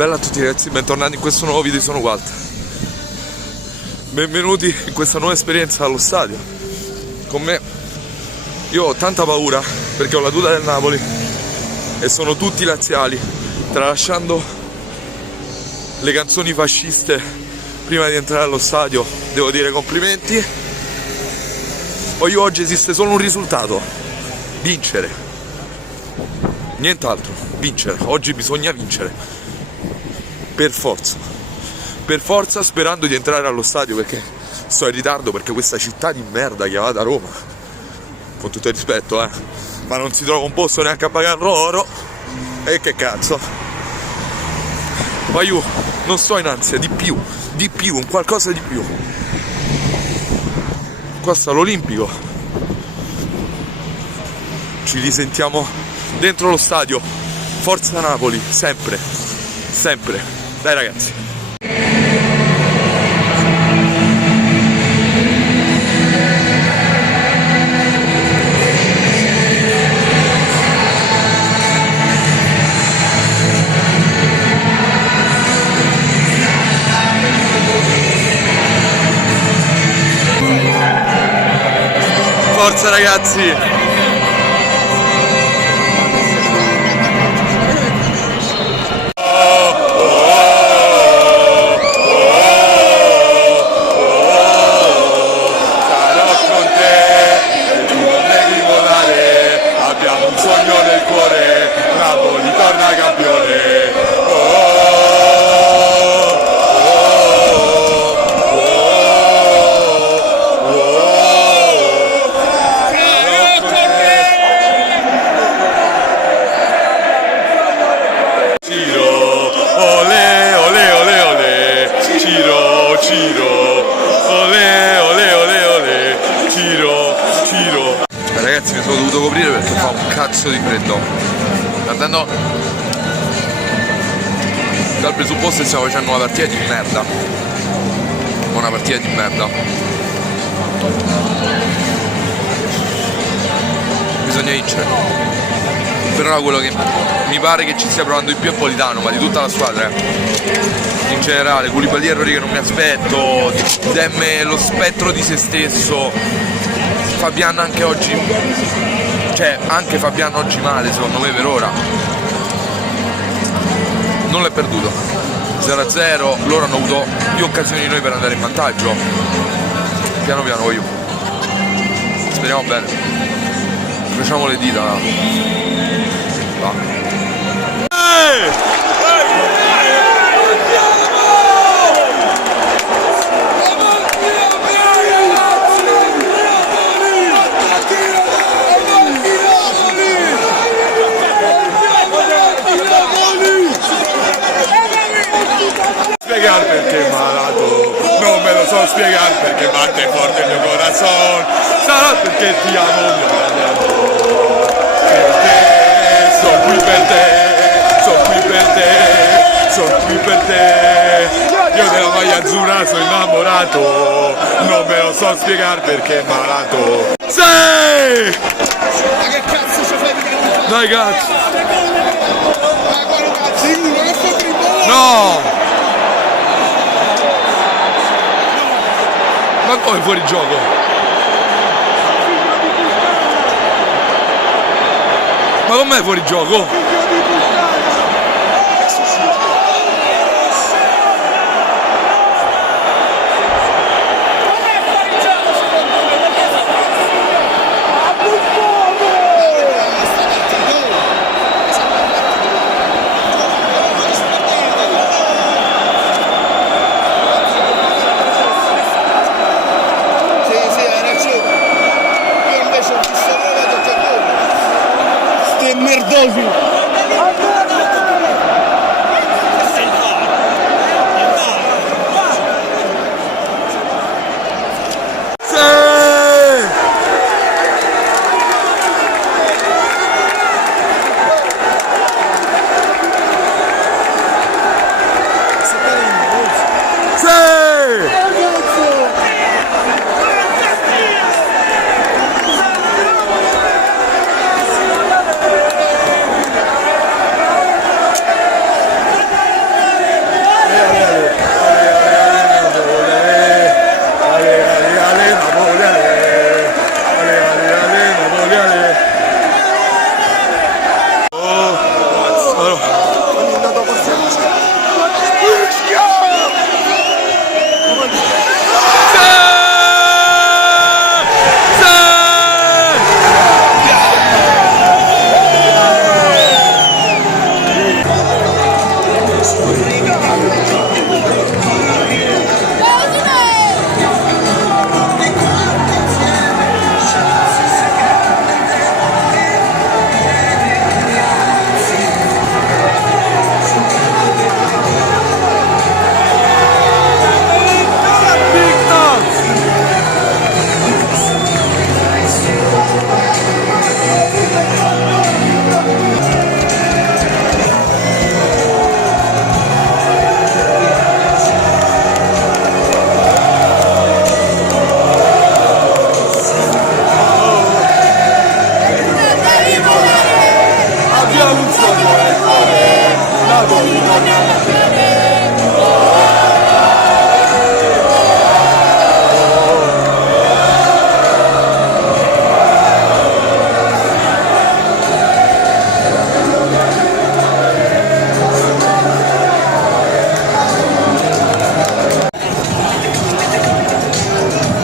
Bella a tutti ragazzi, bentornati in questo nuovo video di Sono Walter. Benvenuti in questa nuova esperienza allo stadio. Con me, io ho tanta paura perché ho la tuta del Napoli e sono tutti laziali, tralasciando le canzoni fasciste prima di entrare allo stadio. Devo dire complimenti. Poi oggi esiste solo un risultato: vincere, nient'altro, vincere. Oggi bisogna vincere. Per forza, sperando di entrare allo stadio, perché sto in ritardo, perché questa città di merda chiamata Roma, con tutto il rispetto, ma non si trova un posto neanche a pagare l'oro. E che cazzo. Ma io non sto in ansia, di più, un qualcosa di più. Qua sta l'Olimpico, ci risentiamo dentro lo stadio. Forza Napoli, sempre, dai ragazzi. Forza ragazzi! Ragazzi, mi sono dovuto coprire perché fa un cazzo di freddo. Andando dal presupposto che stiamo facendo una partita di merda. Bisogna vincere. Però quello che mi pare che ci stia provando di più è Politano, ma di tutta la squadra, in generale. Koulibaly errori che non mi aspetto, Demme lo spettro di se stesso, Fabian anche oggi, anche Fabian oggi male secondo me per ora. Non l'è perduto, 0-0, loro hanno avuto più occasioni di noi per andare in vantaggio. Piano piano io. Speriamo bene. Facciamo le dita. Va. Spiegare perché è malato, non me lo so spiegare perché batte forte il mio corazon. Sarà perché ti amo, perché sono qui per te, io della maglia azzurra sono innamorato, non me lo so spiegare perché è malato. Sì! Ma che cazzo ci fai di cazzo? Dai cazzo! No! Ma come fuori gioco? Ma com'è fuori gioco? Merdosi!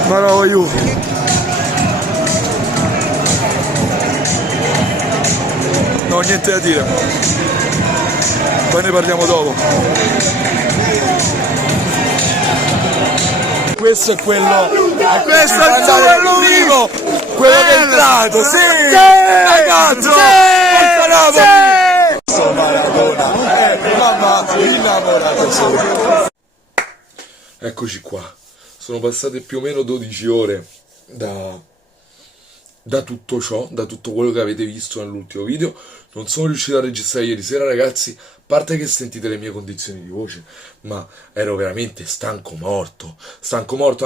Bravo io. No, niente da dire. Poi ne parliamo dopo. Questo è quello. Questo è il suo vivo. Quello che è entrato. Sì! Ragazzo! Sì! Maradona. Mamma, innamorato sono. Eccoci qua. Sono passate più o meno 12 ore da tutto ciò, da tutto quello che avete visto nell'ultimo video. Non sono riuscito a registrare ieri sera, ragazzi, a parte che sentite le mie condizioni di voce, ma ero veramente stanco morto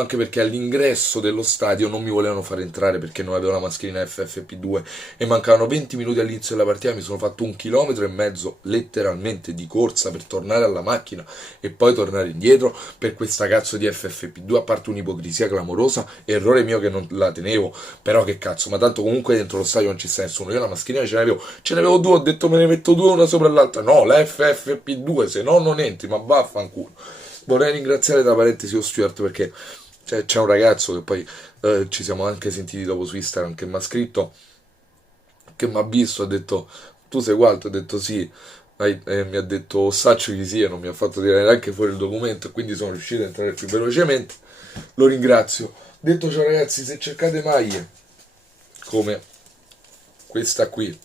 anche perché all'ingresso dello stadio non mi volevano far entrare perché non avevo la mascherina FFP2 e mancavano 20 minuti all'inizio della partita. Mi sono fatto 1,5 km letteralmente di corsa per tornare alla macchina e poi tornare indietro per questa cazzo di FFP2, a parte un'ipocrisia clamorosa, errore mio che non la tenevo, però che cazzo, ma tanto comunque dentro lo stadio non ci sta nessuno. Io la mascherina ce n'avevo due, ho detto me ne metto due una sopra l'altra, no, la FFP2, se no non entri, ma vaffanculo. Vorrei ringraziare tra parentesi lo Stuart perché c'è un ragazzo che poi ci siamo anche sentiti dopo su Instagram che mi ha scritto, che mi ha visto, ha detto tu sei Walter, ho detto sì, mi ha detto saccio chi sia, non mi ha fatto tirare neanche fuori il documento e quindi sono riuscito a entrare più velocemente, lo ringrazio. Detto ciò ragazzi, se cercate maglie come questa qui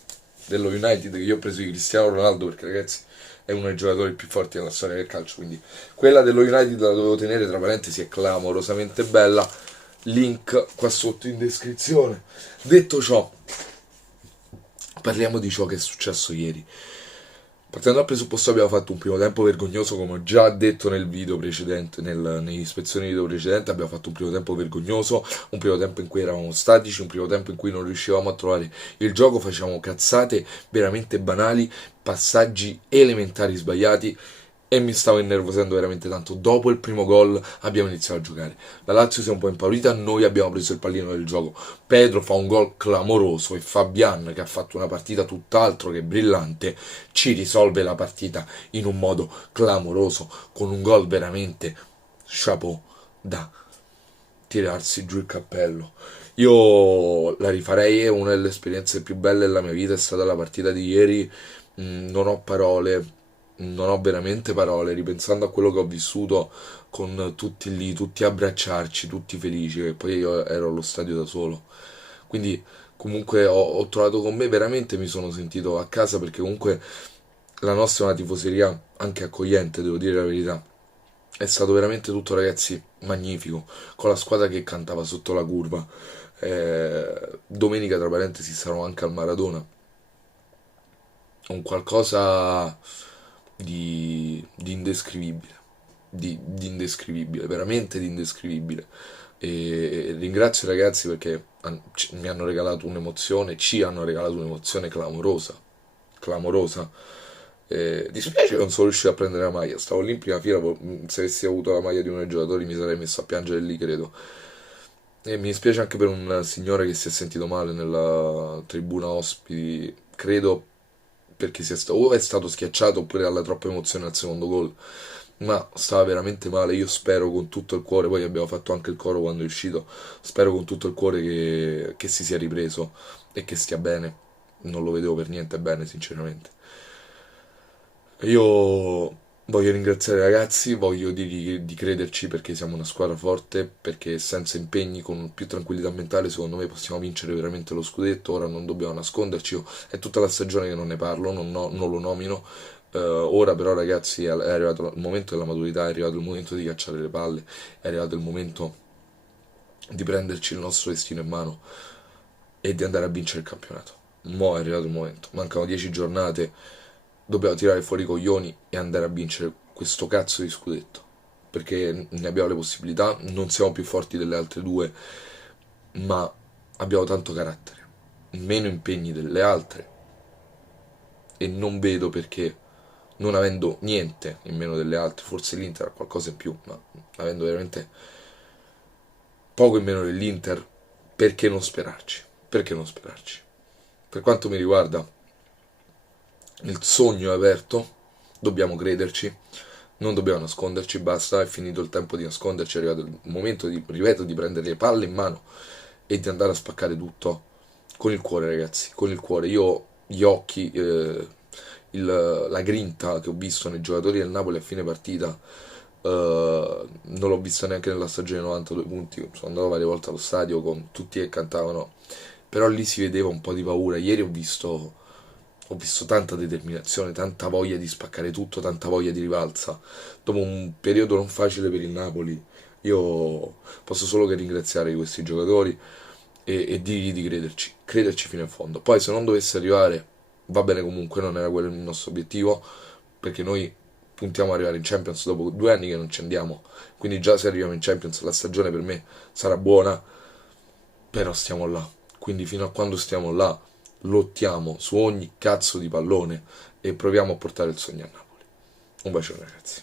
dello United che io ho preso di Cristiano Ronaldo perché ragazzi è uno dei giocatori più forti della storia del calcio, quindi quella dello United la dovevo tenere, tra parentesi è clamorosamente bella, link qua sotto in descrizione. Detto ciò, parliamo di ciò che è successo ieri. Partendo dal presupposto abbiamo fatto un primo tempo vergognoso, come ho già detto nel video precedente, nell'ispezione video precedente, abbiamo fatto un primo tempo vergognoso, un primo tempo in cui eravamo statici, un primo tempo in cui non riuscivamo a trovare il gioco, facevamo cazzate veramente banali, passaggi elementari sbagliati e mi stavo innervosendo veramente tanto. Dopo il primo gol abbiamo iniziato a giocare, la Lazio si è un po' impaurita, noi abbiamo preso il pallino del gioco, Pedro fa un gol clamoroso e Fabian, che ha fatto una partita tutt'altro che brillante, ci risolve la partita in un modo clamoroso con un gol veramente chapeau, da tirarsi giù il cappello. Io la rifarei, è una delle esperienze più belle della mia vita, è stata la partita di ieri. Non ho parole, non ho veramente parole, ripensando a quello che ho vissuto con tutti lì, tutti a abbracciarci, tutti felici, e poi io ero allo stadio da solo. Quindi comunque ho trovato con me, veramente mi sono sentito a casa perché comunque la nostra è una tifoseria anche accogliente, devo dire la verità. È stato veramente tutto, ragazzi, magnifico, con la squadra che cantava sotto la curva. Domenica, tra parentesi, sarò anche al Maradona. Un qualcosa di indescrivibile, di indescrivibile, veramente di indescrivibile. E ringrazio i ragazzi perché mi hanno regalato un'emozione, ci hanno regalato un'emozione clamorosa, clamorosa. Dispiace che non sono riuscito a prendere la maglia, stavo lì in prima fila, se avessi avuto la maglia di uno dei giocatori mi sarei messo a piangere lì, credo. E mi dispiace anche per un signore che si è sentito male nella tribuna ospiti, credo perché o è stato schiacciato oppure dalla troppa emozione al secondo gol, ma stava veramente male. Io spero con tutto il cuore, poi abbiamo fatto anche il coro quando è uscito, spero con tutto il cuore che si sia ripreso e che stia bene. Non lo vedevo per niente bene, sinceramente. Io voglio ringraziare i ragazzi, voglio dirgli di crederci perché siamo una squadra forte, perché senza impegni, con più tranquillità mentale, secondo me possiamo vincere veramente lo scudetto. Ora non dobbiamo nasconderci, è tutta la stagione che non ne parlo, non lo nomino. Ora però ragazzi è arrivato il momento della maturità, è arrivato il momento di cacciare le palle, è arrivato il momento di prenderci il nostro destino in mano e di andare a vincere il campionato. Mo' è arrivato il momento, mancano 10 giornate, dobbiamo tirare fuori i coglioni e andare a vincere questo cazzo di scudetto, perché ne abbiamo le possibilità, non siamo più forti delle altre due, ma abbiamo tanto carattere, meno impegni delle altre, e non vedo perché non avendo niente in meno delle altre, forse l'Inter ha qualcosa in più, ma avendo veramente poco in meno dell'Inter, perché non sperarci? Perché non sperarci? Per quanto mi riguarda, il sogno è aperto, dobbiamo crederci, non dobbiamo nasconderci, basta, è finito il tempo di nasconderci, è arrivato il momento, ripeto, di prendere le palle in mano e di andare a spaccare tutto con il cuore, ragazzi, con il cuore. Io gli occhi, la grinta che ho visto nei giocatori del Napoli a fine partita, non l'ho vista neanche nella stagione 92 punti, sono andato varie volte allo stadio con tutti che cantavano, però lì si vedeva un po' di paura. Ieri ho visto tanta determinazione, tanta voglia di spaccare tutto, tanta voglia di rivalsa. Dopo un periodo non facile per il Napoli, io posso solo che ringraziare questi giocatori e dirgli di crederci fino in fondo. Poi se non dovesse arrivare, va bene comunque, non era quello il nostro obiettivo, perché noi puntiamo ad arrivare in Champions dopo 2 anni che non ci andiamo, quindi già se arriviamo in Champions la stagione per me sarà buona, però stiamo là, quindi fino a quando stiamo là lottiamo su ogni cazzo di pallone e proviamo a portare il sogno a Napoli. Un bacione, ragazzi.